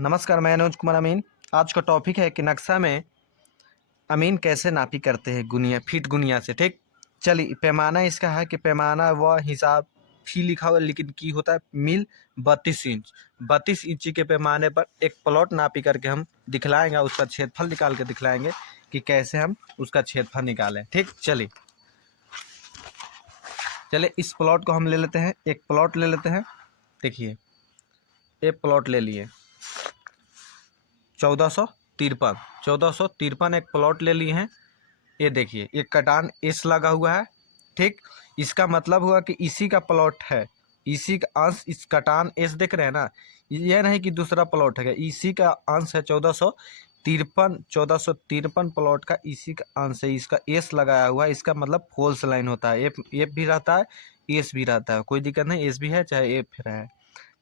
नमस्कार, मैं अनुज कुमार अमीन। आज का टॉपिक है कि नक्शा में अमीन कैसे नापी करते हैं गुनिया फीट गुनिया से। ठीक, चलिए पैमाना इसका है कि पैमाना व हिसाब फी लिखा हुआ लेकिन की होता है मील 32 इंच। 32 इंच के पैमाने पर एक प्लॉट नापी करके हम दिखलाएंगे, उसका क्षेत्रफल निकाल के दिखलाएंगे कि कैसे हम उसका क्षेत्रफल निकालें। ठीक, चलिए चलिए इस प्लॉट को हम ले लेते हैं, एक प्लॉट ले लेते हैं। देखिए एक प्लॉट ले लिए 1453 एक प्लॉट ले लिए हैं। ये देखिए एक कटान एस लगा हुआ है। ठीक, इसका मतलब हुआ कि इसी का प्लॉट है, इसी का अंश इस कटान एस देख रहे हैं ना, ये नहीं कि दूसरा प्लॉट है, इसी का अंश है 1453 प्लॉट का इसी का अंश है। इसका एस लगाया हुआ है, इसका मतलब फॉल्स लाइन होता है। एफ भी रहता है, एस भी रहता है, कोई दिक्कत नहीं, एस भी है चाहे एफ है,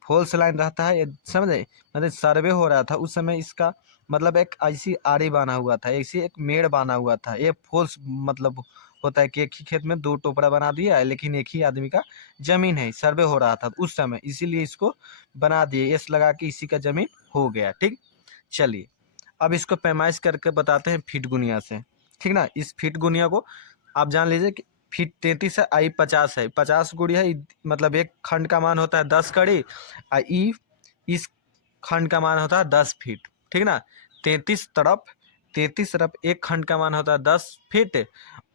फॉल्स लाइन रहता है। ये समझे, मतलब सर्वे हो रहा था उस समय, इसका मतलब एक ऐसी आड़ी बांधा हुआ था, ऐसी एक मेड़ बांधा हुआ था। ये फॉल्स मतलब होता है कि एक ही खेत में दो टोपरा बना दिया है, लेकिन एक ही आदमी का जमीन है, सर्वे हो रहा था उस समय, इसीलिए इसको बना दिए, एस लगा के इसी का जमीन हो गया। ठीक, चलिए अब इसको पैमाइश करके बताते हैं फीट गुनिया से। ठीक ना, इस फीट गुनिया को आप जान लीजिए कि फीट 33 है, आई 50 है, 50 गुड़िया मतलब एक खंड का मान होता है 10 कड़ी, और ई इस खंड का मान होता है 10 फीट। ठीक ना, 33 तरफ एक खंड का मान होता है 10 फीट,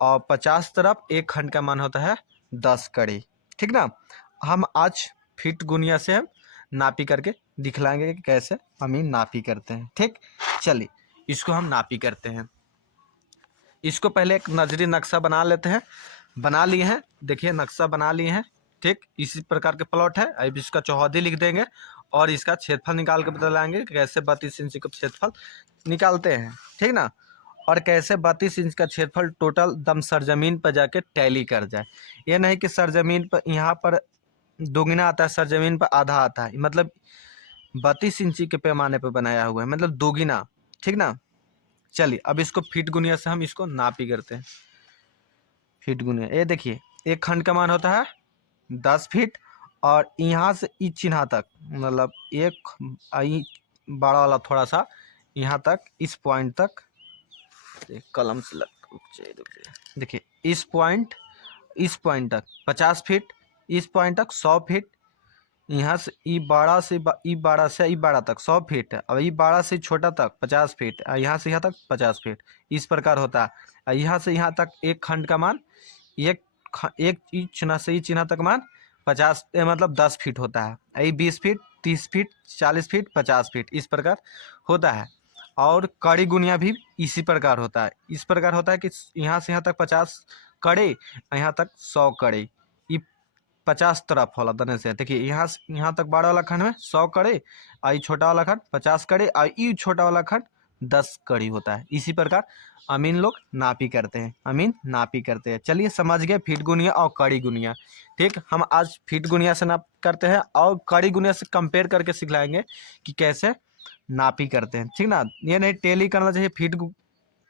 और 50 तरफ एक खंड का मान होता है 10 कड़ी। ठीक ना, हम आज फीट गुनिया से हम नापी करके दिखलाएंगे कि कैसे हम नापी करते हैं। ठीक, चलिए इसको हम नापी करते हैं। इसको पहले एक नजरी नक्शा बना लेते हैं। बना लिए हैं, देखिए नक्शा बना लिए हैं। ठीक, इसी प्रकार के प्लॉट है। अब इसका चौहद्दी लिख देंगे और इसका क्षेत्रफल निकाल के बतलाएंगे कि कैसे 32 इंच का क्षेत्रफल निकालते हैं। ठीक ना, और कैसे 32 इंच का क्षेत्रफल टोटल दम सरजमीन पर जाके टैली कर जाए। ये नहीं कि सरजमीन पर यहाँ पर दोगुना आता है, सरजमीन पर आधा आता है, मतलब 32 इंची के पैमाने पर बनाया हुआ है, मतलब दोगुना। ठीक ना, चलिए अब इसको फीट गुनिया से हम इसको नापी करते हैं। फीट गुनिया, ये देखिए एक खंड का मान होता है 10 फीट, और यहाँ से इस चिन्ह तक, मतलब एक बड़ा वाला थोड़ा सा यहाँ तक, इस पॉइंट तक, कलम से लग, देखिए इस पॉइंट तक 50 फीट, इस पॉइंट तक 100 फीट, यहाँ से ई बाड़ा से ई बाड़ा तक 100 फीट है, और ई बाड़ा से छोटा तक 50 फीट, और यहाँ से यहाँ तक 50 फीट, इस प्रकार होता है। और यहाँ से यहाँ तक एक खंड का मान, एक चिन्ह से चिन्ह तक मान 50 मतलब 10 फीट होता है। यही 20 फीट, 30 फीट, 40 फीट, 50 फीट, इस प्रकार होता है। और कड़ी गुनिया भी इसी प्रकार होता है, इस प्रकार होता है कि यहाँ से यहाँ तक 50 कड़े, यहाँ तक 100 कड़े, 50 तरफ वाला दने से। देखिए यहाँ तक बड़ा वाला खंड में 100 कड़े, और छोटा वाला खंड 50 कड़े, और ये छोटा वाला खंड 10 कड़ी होता है। इसी प्रकार अमीन लोग नापी करते हैं, अमीन नापी करते हैं। चलिए समझ गए फीट गुनिया और कड़ी गुनिया। ठीक, हम आज फीट गुनिया से नाप करते हैं और कड़ी गुनिया से कंपेयर करके सिखलाएंगे कि कैसे नापी करते हैं। ठीक ना, ये नहीं टेली करना चाहिए, फीट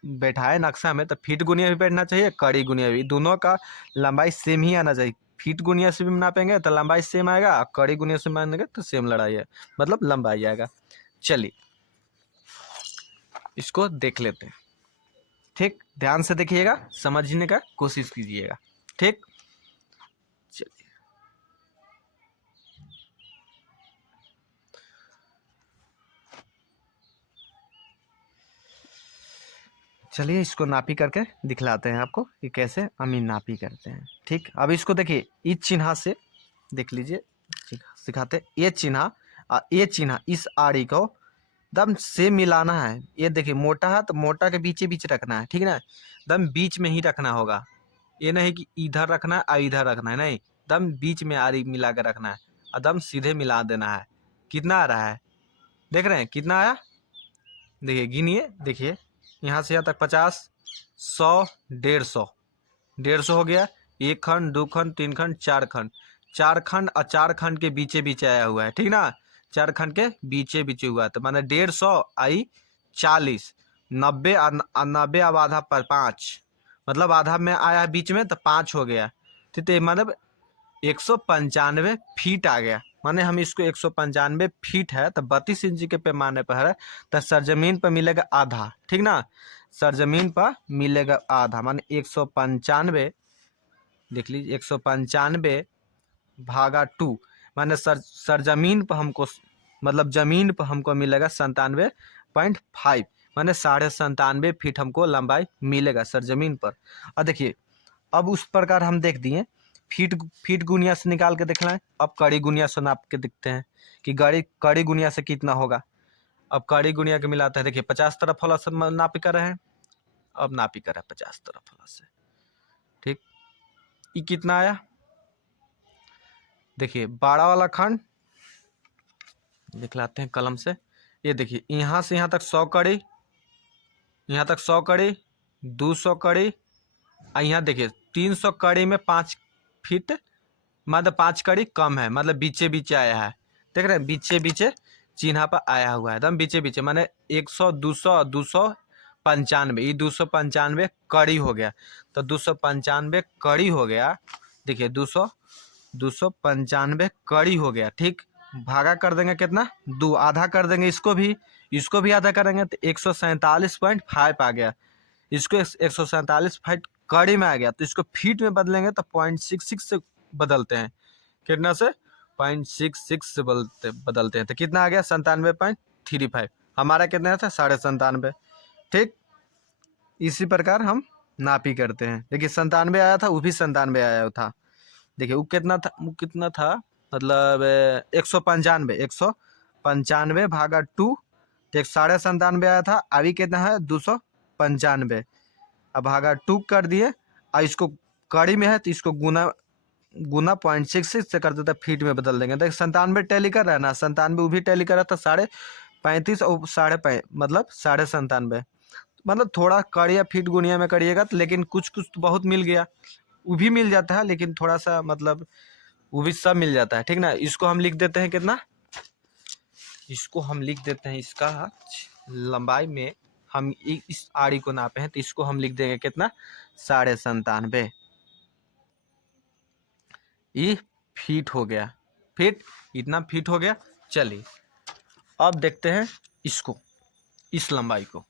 बैठा है नक्शा में तो फीट गुनिया भी बैठना चाहिए, कड़ी गुनिया भी, दोनों का लंबाई सेम ही आना चाहिए। फीट गुनिया से भी नापेंगे तो लंबाई सेम आएगा, कड़ी गुनिया से मानेंगे तो सेम लड़ाई है, मतलब लंबाई आएगा। चलिए इसको देख लेते हैं। ठीक, ध्यान से देखिएगा, समझने का कोशिश कीजिएगा। ठीक, चलिए चलिए इसको नापी करके दिखलाते हैं आपको कि कैसे अमीन नापी करते हैं। ठीक, अब इसको देखिए इस चिन्ह से देख लीजिए, सिखाते ये चिन्ह, ये चिन्ह इस आड़ी को दम से मिलाना है। ये देखिए मोटा है तो मोटा के बीचे बीच रखना है। ठीक ना, दम बीच में ही रखना होगा, ये नहीं कि इधर रखना है और इधर रखना है, नहीं, दम बीच में आड़ी मिला कर रखना है और दम सीधे मिला देना है। कितना आ रहा है, देख रहे हैं कितना आया, देखिए गिनिए, देखिए यहाँ से यहाँ तक 50, 100, 150, 150 हो गया। एक खंड, दो खंड, तीन खंड, चार खंड, चार खंड और चार खंड के बीचे बीचे आया हुआ है। ठीक ना, चार खंड के बीचे बीचे हुआ है, तो माने 150 आई 40, 90 90 अब आधा पर 5, मतलब आधा में आया है बीच में तो 5 हो गया। ठीक है, मतलब 195 फीट आ गया। माने हम इसको 195 फीट है तो 32 इंच के पैमाने पर है, तो सरजमीन पर मिलेगा आधा, ठीक ना। सरजमीन पर मिलेगा आधा, माने 195, देख लीजिए 195 भागा 2, माने सरजमीन पर हमको, मतलब जमीन पर हमको मिलेगा 97.5, माने 97.5 फीट हमको लंबाई मिलेगा सरजमीन पर। और देखिए अब उस प्रकार हम देख दिए, फीट गुनिया से निकाल के देख लें। अब कड़ी गुनिया से नाप के देखते हैं कि कड़ी गुनिया से कितना होगा। अब कड़ी गुनिया के मिलाते हैं, देखिए 50 तरफ वाला से नापी कर रहे हैं, अब नापी कर रहे हैं 50 तरफ वाला से, ठीक। ये कितना आया, देखिए 12 वाला खंड दिखलाते हैं कलम से। ये देखिए यहाँ से यहाँ तक 100 कड़ी, यहाँ तक 100 कड़ी, 200 कड़ी, और यहाँ देखिए 300 कड़ी में 5 फीट, मतलब 5 कड़ी कम है, मतलब बीचे बीचे आया है, देख रहे हैं, बीचे बीचे चिन्ह पर आया हुआ है, एकदम बीचे बीचे, माने 100, 200, 295, ये 295 कड़ी हो गया, तो 295 कड़ी हो गया, देखिए 295 कड़ी हो गया, ठीक। भागा कर देंगे कितना, 2, आधा कर देंगे इसको भी आधा करेंगे तो 147.5 आ गया, इसको 147 फीट कड़ी में आ गया, तो इसको फीट में बदलेंगे तो 0.66 से बदलते हैं, कितना से 0.66 से बदलते हैं, तो कितना आ गया 97.35, हमारा कितना था 97.5, ठीक। इसी प्रकार हम नापी करते हैं, देखिए 97 आया था, वो भी 97 आया था, देखिए वो कितना था, मतलब 195 भागा 2, तो 97.5 आया था, अभी कितना है 295, अब भागा 2 कर दिए, और इसको कड़ी में है तो इसको गुना 0.66 से कर देता, फीट में बदल देंगे, देख 97 टैली कर रहा है ना, 97 वो भी टैली कर रहा था, 35.5 और 5.5 मतलब 97.5, मतलब थोड़ा कड़ी या फीट गुनिया में करिएगा तो, लेकिन कुछ कुछ तो बहुत मिल गया, वो भी मिल जाता है, लेकिन थोड़ा सा मतलब वो भी सब मिल जाता है, ठीक ना। इसको हम लिख देते हैं कितना, इसको हम लिख देते हैं, इसका लंबाई में हम इस आड़ी को नापे हैं तो इसको हम लिख देंगे कितना 97.5, ये फीट हो गया, फीट, इतना फीट हो गया। चलिए अब देखते हैं इसको, इस लंबाई को,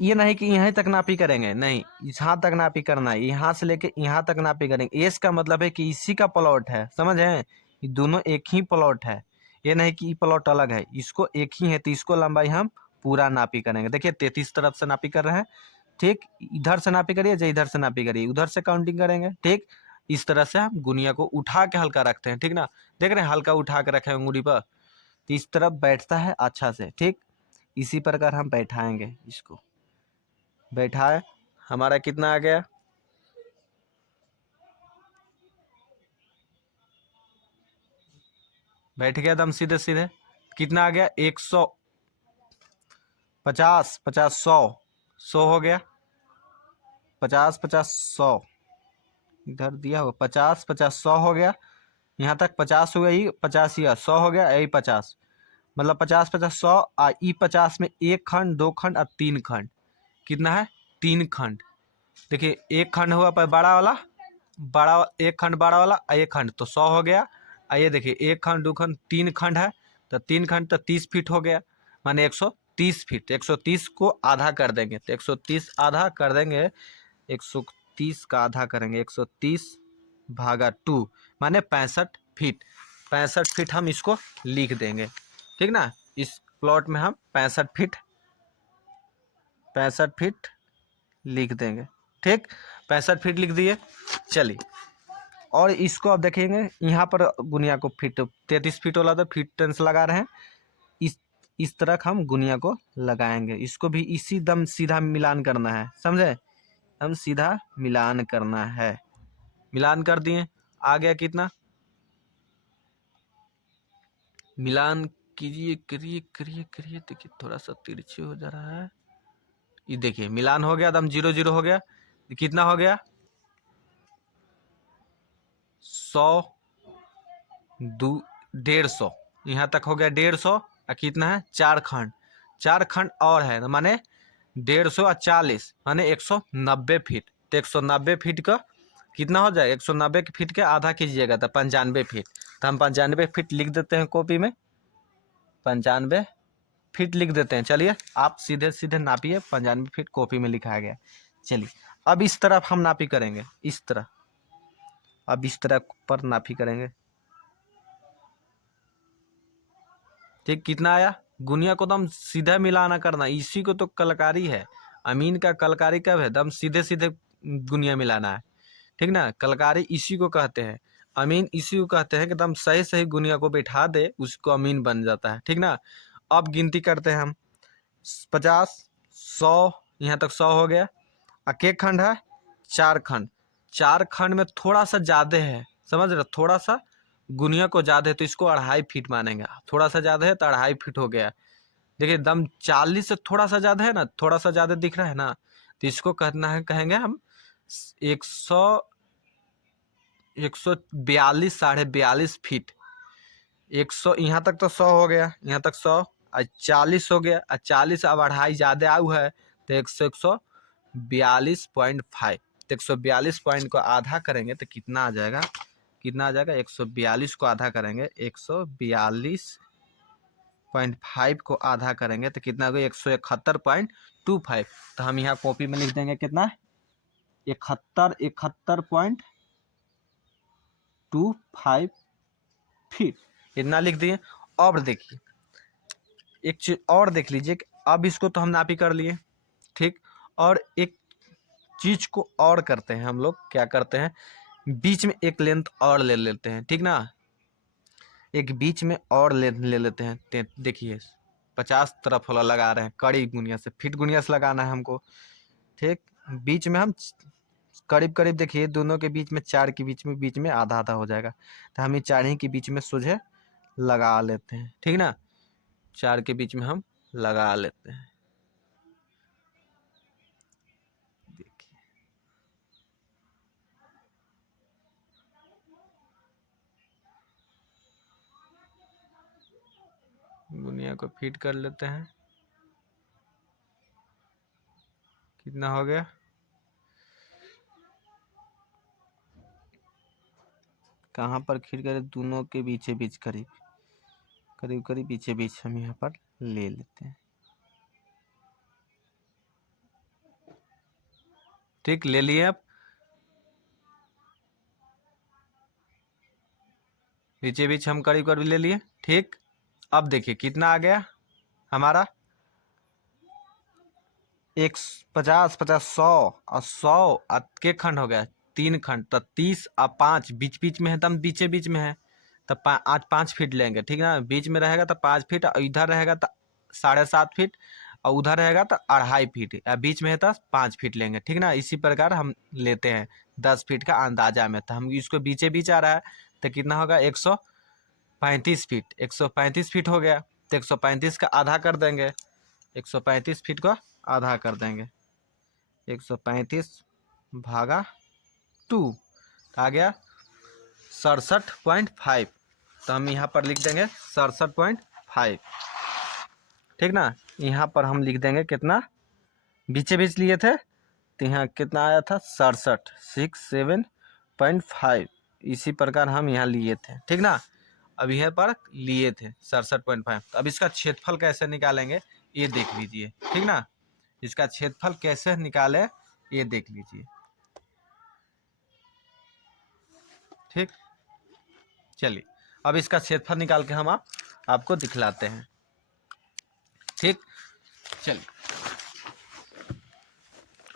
ये नहीं कि यहाँ तक नापी करेंगे, नहीं, यहाँ तक नापी करना है, यहाँ से लेके यहाँ तक नापी करेंगे, इसका मतलब है कि इसी का प्लॉट है, समझ है, ये दोनों एक ही प्लॉट है, ये नहीं कि प्लॉट अलग है, इसको एक ही है, तो इसको लंबाई हम पूरा नापी करेंगे। देखिए 33 तरफ से नापी कर रहे हैं, ठीक, इधर से नापी करिए, इधर से नापी करिए, उधर से काउंटिंग करेंगे, ठीक। इस तरह से हम गुनिया को उठा के हल्का रखते हैं, ठीक ना, देख रहे हैं हल्का उठा के रखे अंगुली पर, तो इस तरफ बैठता है अच्छा से, ठीक। इसी प्रकार हम बैठाएंगे, इसको बैठाए, हमारा कितना आ गया, बैठ गया दम सीधे सीधे, कितना आ गया 150, 50, 100 हो गया, 50, 50, 100 इधर दिया होगा, 50, 50, 100 हो गया, यहाँ तक 50 हो गई, 50 या 100 हो गया, यही 50, मतलब 50, 50, 100, और ई 50 में 1 खंड, 2 खंड और 3 खंड, कितना है 3 खंड, देखिए 1 खंड हुआ पर बड़ा वाला, बड़ा 1 खंड बड़ा वाला, और 1 खंड तो 100 हो गया, आइए देखिए 1 खंड, 2 खंड, 3 खंड है, तो 3 खंड तो 30 फीट हो गया, माने 130 फीट, 130 को आधा कर देंगे, तो 130 आधा कर देंगे, 130 का आधा करेंगे, 130 भागा 2 माने 65 फीट, 65 फीट हम इसको लिख देंगे, ठीक ना। इस प्लॉट में हम 65 फीट लिख देंगे, ठीक, 65 फीट लिख दिए। चलिए और इसको अब देखेंगे, यहाँ पर गुनिया को फीट 33 फीट वाला तो फीट टेंस लगा रहे हैं, इस तरह हम गुनिया को लगाएंगे, इसको भी इसी दम सीधा मिलान करना है, समझे, हम सीधा मिलान करना है, मिलान कर दिए, आ गया कितना, मिलान कीजिए, करिए करिए करिए, देखिए थोड़ा सा तिरछे हो जा रहा है, ये देखिए मिलान हो गया, एकदम 0 0 हो गया, कितना हो गया 100, 150, यहाँ तक हो गया 150, और कितना है 4 खंड, 4 खंड और है, माने 150 और 40 माने 190 फीट, तो 190 फीट का कितना हो जाए, 190 फीट के आधा कीजिएगा तो 95 फीट, तो हम 95 फीट लिख देते हैं कॉपी में, 95 फीट लिख देते हैं। चलिए आप सीधे सीधे नापिए, 95 फीट कॉपी में लिखा गया। चलिए अब इस तरफ हम नापी करेंगे, इस तरह, अब इस तरह पर नापी करेंगे। ठीक, कितना आया? गुनिया को दम सीधा मिलाना करना, इसी को तो कलकारी है। अमीन का कलकारी कब है? दम सीधे सीधे गुनिया मिलाना है, ठीक ना। कलकारी इसी को कहते हैं, अमीन इसी को कहते हैं कि दम सही सही गुनिया को बैठा दे, उसको अमीन बन जाता है, ठीक ना। अब गिनती करते हैं हम, 50, 100, यहाँ तक 100 हो गया। के खंड है? 4 खंड। 4 खंड में थोड़ा सा ज्यादा है, समझ रहे, थोड़ा सा गुनिया को ज्यादा है तो इसको 2.5 फीट मानेंगे। थोड़ा सा ज्यादा है तो 2.5 फीट हो गया। देखिए दम 40 से थोड़ा सा ज्यादा है ना, थोड़ा सा ज्यादा दिख रहा है ना, तो इसको कहना है, कहेंगे हम 142, 42.5 फीट। 100, यहाँ तक तो 100 हो गया, यहाँ तक 100, 40 हो गया, 40 अब 2.5 ज्यादा आयु है तो 142.5। तो 142 पॉइंट को आधा करेंगे तो कितना आ जाएगा? कितना आ जाएगा? 142 को आधा करेंगे, 142.5 को आधा करेंगे तो कितना होगा? 171.25। तो हम यहाँ कॉपी में लिख देंगे कितना? 71.25 फीट, इतना लिख दिए। अब देखिए एक चीज और देख लीजिए कि अब इसको तो हम नापी कर लिए, ठीक। और एक चीज को और करते हैं हम लोग, क्या करते हैं, बीच में एक लेंथ और ले लेते हैं, ठीक ना। एक बीच में और ले लेते हैं। देखिए 50 तरफ वाला लगा रहे हैं, कड़ी गुनिया से, फीट गुनिया से लगाना है हमको, ठीक। बीच में हम करीब करीब, देखिए दोनों के बीच में, 4 के बीच में आधा आधा हो जाएगा, तो हम ये 4 ही के बीच में सोझे लगा लेते हैं, ठीक ना। 4 के बीच में हम लगा लेते हैं। देखिए गुनिया को फिट कर लेते हैं, कितना हो गया? कहाँ पर फिट करें? दोनों के बीचे बीच, करीब करीब करीब बीचे बीच हम यहाँ पर ले लेते हैं, ठीक, ले लिए। अब बीचे बीच हम करीब करीब ले लिए, ठीक। अब देखिए कितना आ गया हमारा? 150, 50, 100 और 100 के खंड हो गया, 3 खंड, तो 30 और 5 बीच बीच में है, दम बीचे बीच में है, तब 5 फीट लेंगे, ठीक ना। बीच में रहेगा तो 5 फीट, और इधर रहेगा तो 7.5 फीट, और उधर रहेगा तो 2.5 फीट, या बीच में है तो 5 फीट लेंगे, ठीक ना। इसी प्रकार हम लेते हैं 10 फीट का अंदाजा में, तो हम इसको बीचे बीच आ रहा है तो कितना होगा? 135 फीट। 135 फीट हो गया तो 135 का आधा कर देंगे, 135 फीट को आधा कर देंगे, 135 भागा 2 आ गया 67.5। तो हम यहाँ पर लिख देंगे 67.5, ठीक ना। यहाँ पर हम लिख देंगे कितना, बीचे बीच लिए थे तो यहाँ कितना आया था? 67.5। इसी प्रकार हम यहाँ लिए थे, ठीक ना। अब यहाँ पर लिए थे 67.5। तो अब इसका क्षेत्रफल कैसे निकालेंगे ये देख लीजिए, ठीक ना। इसका क्षेत्रफल कैसे निकाले ये देख लीजिए, ठीक। चलिए अब इसका क्षेत्रफल निकाल के हम आपको दिखलाते हैं, ठीक। चलिए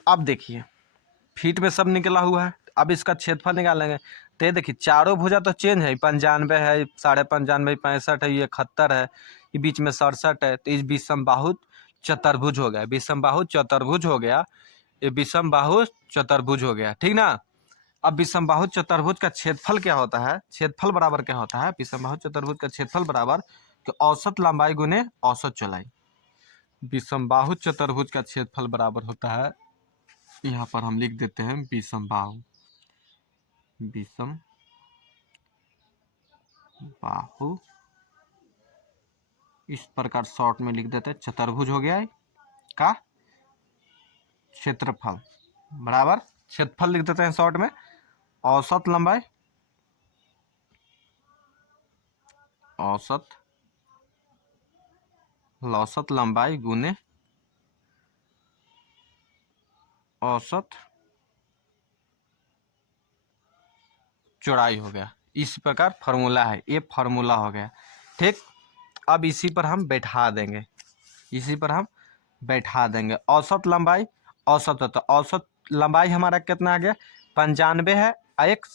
अब देखिए फीट में सब निकला हुआ है, अब इसका क्षेत्रफल निकालेंगे। तो ये देखिए चारों भुजा तो चेंज है, 95 है, 95.5, 65 है, ये 71 है, ये बीच में 67 है, तो इस विषमबाहु चतुर्भुज हो गया, विषमबाहु चतुर्भुज हो गया, ये विषमबाहु चतुर्भुज हो गया, ठीक ना। अब विषमबाहु चतुर्भुज का क्षेत्रफल क्या होता है? क्षेत्रफल बराबर क्या होता है? विषमबाहु चतुर्भुज का क्षेत्रफल बराबर कि औसत लंबाई गुने औसत चौड़ाई। विषमबाहु चतुर्भुज का क्षेत्रफल बराबर होता है, यहाँ पर हम लिख देते हैं विषमबाहु, विषमबाहु इस प्रकार शॉर्ट में लिख देते हैं, चतुर्भुज हो गया है का क्षेत्रफल बराबर, क्षेत्रफल लिख देते हैं शॉर्ट में, औसत लंबाई औसत लंबाई गुने औसत चौड़ाई हो गया। इस प्रकार फार्मूला है, ये फार्मूला हो गया। ठीक, अब इसी पर हम बैठा देंगे, इसी पर हम बैठा देंगे। औसत लंबाई, औसत है तो औसत लंबाई हमारा कितना आ गया, 95 है, एक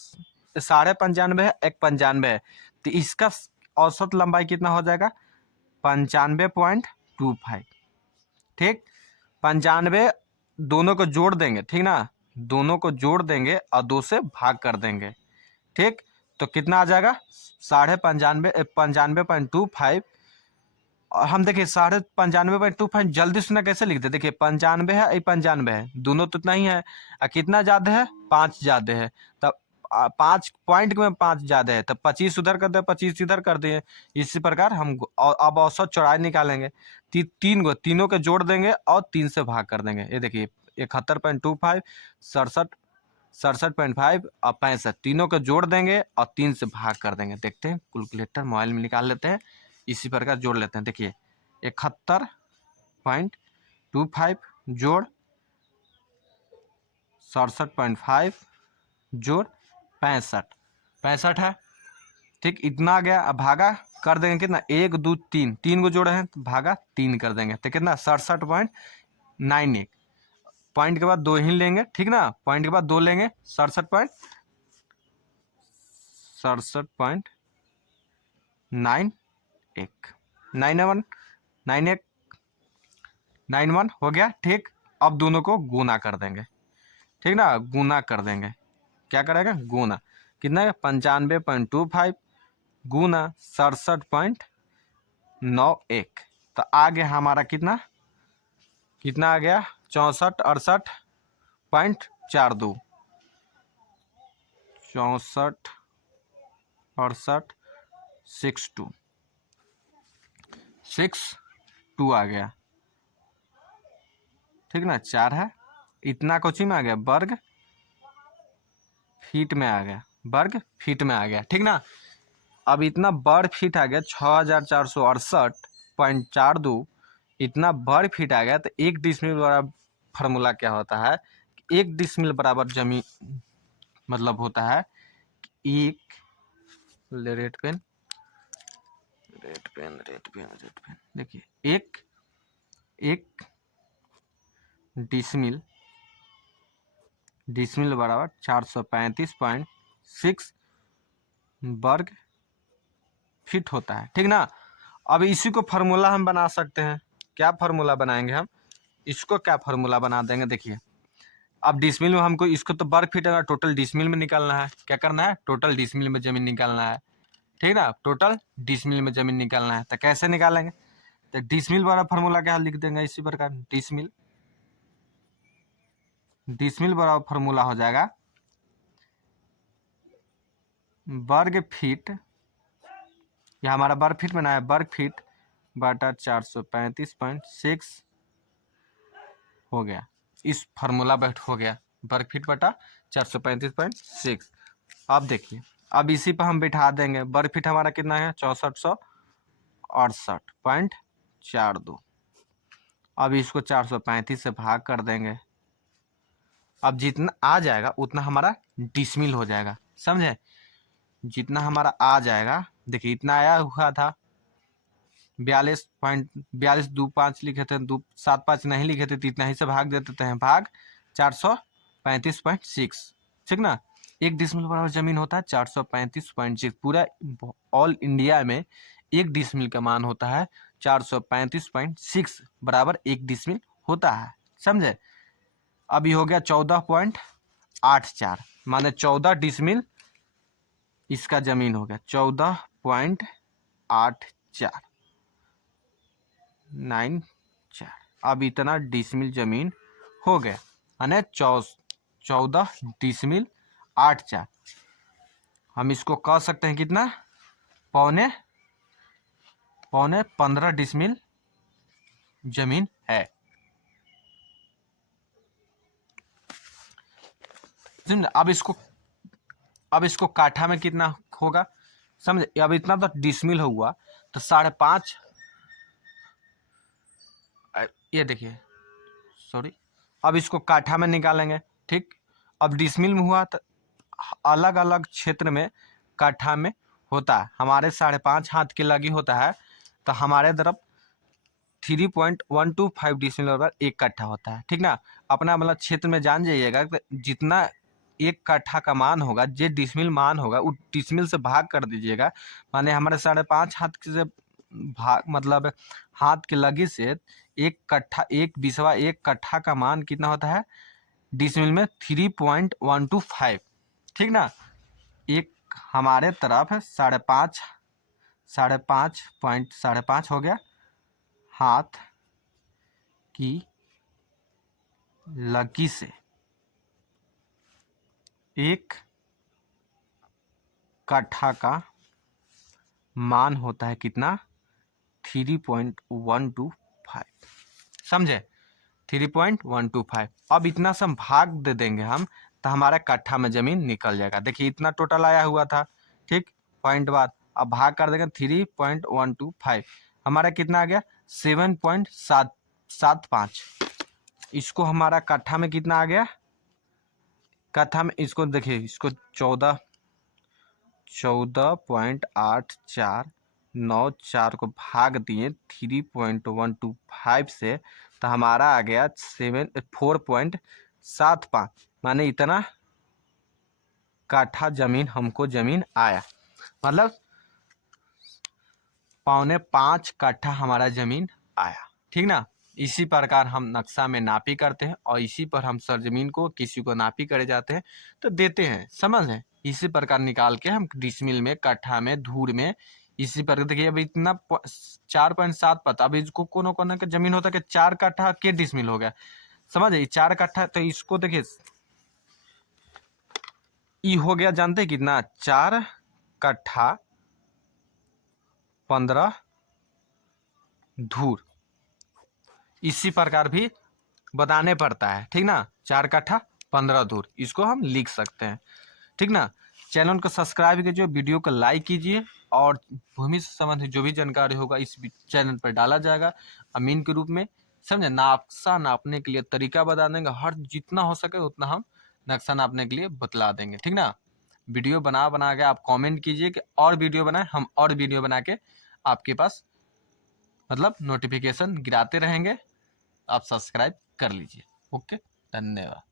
95.5 है, एक 95 है, तो इसका औसत लंबाई कितना हो जाएगा, 95.25। ठीक, 95 दोनों को जोड़ देंगे, ठीक ना, दोनों को जोड़ देंगे और 2 से भाग कर देंगे। ठीक, तो कितना आ जाएगा, 95.25। और हम देखिए 95.25 जल्दी से ना कैसे लिख दे, देखिए 95 है, 95 है, दोनों तो इतना ही है, कितना ज्यादा है, 5 ज्यादा है, तब 5 पॉइंट में 5 ज्यादा है, तब 25 उधर कर दे, 25 इधर कर दिए। इसी प्रकार हम अब औसत चौड़ाई निकालेंगे, तीनों के जोड़ देंगे और 3 से भाग कर देंगे। ये देखिए 71.25, 67.5 और 65, तीनों को जोड़ देंगे और 3 से भाग कर देंगे। देखते हैं, कैलकुलेटर मोबाइल में निकाल लेते हैं, इसी प्रकार जोड़ लेते हैं। देखिए 71.25 जोड़ 67.5 जोड़ 65 है। ठीक, इतना आ गया। अब भागा कर देंगे कितना, 1 2 3, 3 को जोड़े हैं तो भागा 3 कर देंगे, तो कितना 67.91। पॉइंट के बाद 2 ही लेंगे, ठीक ना, पॉइंट के बाद 2 लेंगे, 67.91 हो गया। ठीक, अब दोनों को गुना कर देंगे, ठीक ना, गुना कर देंगे। क्या करेगा, गुना, कितना है, 95.25 गुना 67.91, तो आगे हमारा कितना कितना आ गया, 64.68.42, 64.68.62 आ गया। ठीक ना, 4 है, इतना कोची में आ गया, वर्ग फीट में आ गया, वर्ग फीट में आ गया। ठीक ना, अब इतना वर्ग फीट आ गया, 6468.42, इतना वर्ग फीट आ गया। तो 1 डिसमिल बराबर फार्मूला क्या होता है, 1 डिसमिल बराबर जमीन मतलब होता है, एक रेड पेन देखिए, एक डिसमिल बराबर 435.6 वर्ग फीट होता है। ठीक ना, अब इसी को फार्मूला हम बना सकते हैं। क्या फार्मूला बनाएंगे हम, इसको क्या फार्मूला बना देंगे, देखिए अब डिसमिल में हमको इसको तो वर्ग फीट है, टोटल डिसमिल में निकालना है। क्या करना है, टोटल डिसमिल में जमीन निकालना है। ठीक ना, टोटल डिसमिल में जमीन निकालना है, तो कैसे निकालेंगे, तो डिसमिल वाला फार्मूला क्या लिख देंगे, इसी प्रकार डिसमिल बराबर फार्मूला हो जाएगा वर्ग फीट, यह हमारा वर्ग फीट बना है, वर्ग फीट बटा 435.6 हो गया। इस फार्मूला बैठ हो गया, वर्ग फीट बटा 435.6। अब देखिए, अब इसी पर हम बैठा देंगे, वर्ग फीट हमारा कितना है, 6468.42। अब इसको 435 से भाग कर देंगे। अब जितना आ जाएगा उतना हमारा डिसमिल हो जाएगा, समझे, जितना हमारा आ जाएगा, देखिए इतना आया हुआ था 42.4225 लिखे थे, 275 नहीं लिखे थे, तो इतना ही से भाग दे देते हैं, भाग 435.6। ठीक ना, 1 डिसमिल बराबर जमीन होता है 435.6। पूरा ऑल इंडिया में 1 डिसमिल का मान होता है 435.6 बराबर 1 डिसमिल होता है, समझे। अभी हो गया 14.84, माने 14 डिसमिल इसका जमीन हो गया, 14.8494। अब इतना डिसमिल जमीन हो गया, यानी 14 डिसमिल 84। हम इसको कह सकते हैं कितना, पौने 15 डिसमिल जमीन है। अब इसको काठा में कितना होगा, समझे। अब इतना तो डिसमिल हुआ, तो 5.5, ये देखिए सॉरी, अब इसको काठा में निकालेंगे। ठीक, अब डिसमिल में हुआ तो अलग अलग क्षेत्र में काठा में होता है। हमारे 5.5 हाथ के लगी होता है तो हमारे तरफ 3.125 डिसमिल बराबर 1 कट्ठा होता है। ठीक ना, अपना मतलब क्षेत्र में जान जाइएगा कि जितना 1 कट्ठा का मान होगा, जो डिसमिल मान होगा उस डिसमिल से भाग कर दीजिएगा। माने हमारे 5.5 हाथ से भाग मतलब हाथ के लगी से 1 कट्ठा 1 कट्ठा का मान कितना होता है डिसमिल में 3.125। ठीक ना, एक हमारे तरफ 5.5 हो गया हाथ की लगी से 1 कट्ठा का मान होता है कितना 3.125। समझे, 3.125। अब इतना से हम भाग दे देंगे हम तो हमारा कट्ठा में जमीन निकल जाएगा। देखिए इतना टोटल आया हुआ था। ठीक, पॉइंट बाद अब भाग कर देंगे 3.125, हमारा कितना आ गया 7.75। इसको हमारा कट्ठा में कितना आ गया, कट्ठा में इसको देखिए, इसको 14.8494 को भाग दिए 3.125 से तो हमारा आ गया 4.75। माने इतना काठा जमीन हमको जमीन आया, मतलब 4.25 कट्ठा हमारा जमीन आया। ठीक ना, इसी प्रकार हम नक्शा में नापी करते हैं और इसी पर हम सरजमीन को किसी को नापी करे जाते हैं तो देते हैं, समझ है। इसी प्रकार निकाल के हम डिसमिल में कट्ठा में धूर में इसी प्रकार देखिए। अब इतना 4.7 पता, अब इसको कोनो कोनो का जमीन होता है कि 4 कट्ठा के डिसमिल हो गया, समझ है 4 कट्ठा। तो इसको देखिए ई हो गया, जानते हैं कितना 4 कट्ठा 15 धूर। इसी प्रकार भी बताने पड़ता है। ठीक ना, 4 कट्ठा 15 धूर, इसको हम लिख सकते हैं। ठीक ना, चैनल को सब्सक्राइब कीजिए, वीडियो को लाइक कीजिए और भूमि से संबंधित जो भी जानकारी होगा इस चैनल पर डाला जाएगा अमीन के रूप में। समझे, नक्शा नापने के लिए तरीका बता देंगे, हर जितना हो सके उतना हम नक्शा नापने के लिए बतला देंगे। ठीक ना, वीडियो बना बना के आप कमेंट कीजिए कि और वीडियो बनाए, हम और वीडियो बना के आपके पास मतलब नोटिफिकेशन गिराते रहेंगे, आप सब्सक्राइब कर लीजिए। ओके, धन्यवाद।